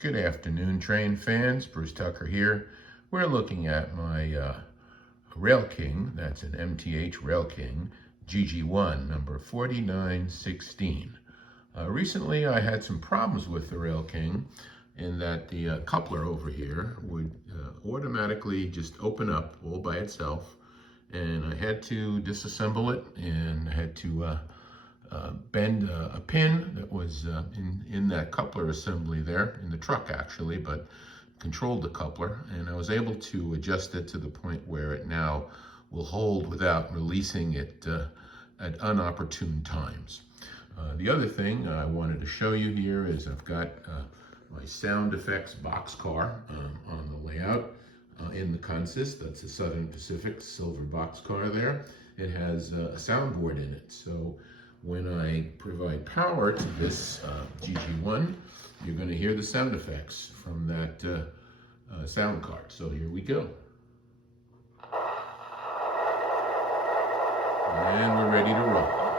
Good afternoon, train fans. Bruce Tucker here. We're looking at my Rail King. That's an MTH Rail King GG1, number 4916. Recently, I had some problems with the Rail King in that the coupler over here would automatically just open up all by itself, and I had to disassemble it, and I had to bend a pin that was in that coupler assembly there, in the truck actually, but controlled the coupler, and I was able to adjust it to the point where it now will hold without releasing it at unopportune times. The other thing I wanted to show you here is I've got my sound effects boxcar on the layout in the consist. That's a Southern Pacific silver boxcar there. It has a soundboard in it, so when I provide power to this GG1, you're going to hear the sound effects from that sound card. So here we go. And we're ready to roll.